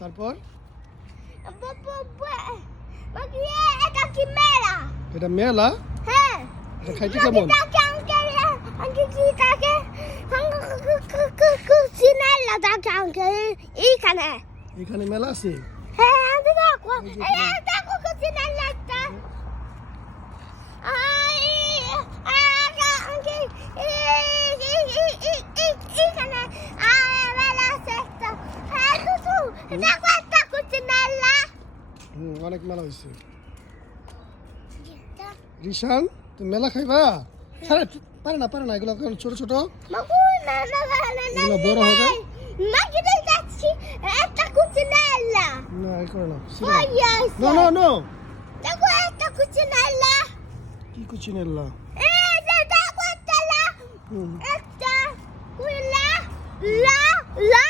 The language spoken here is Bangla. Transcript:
তারপর এটা কি মেলা? এটা মেলা। হ্যাঁ, এটা খাইতে কেমন? এখানে মেলা আছে। অনেক মেলা হয়েছে। রিশান তুমি মেলা খাইবা? পারে না এগুলো কারণ ছোট ছোট, এগুলো বড় হবে না। এই করে না। নো নো নো, কি কুচিনেল্লা? La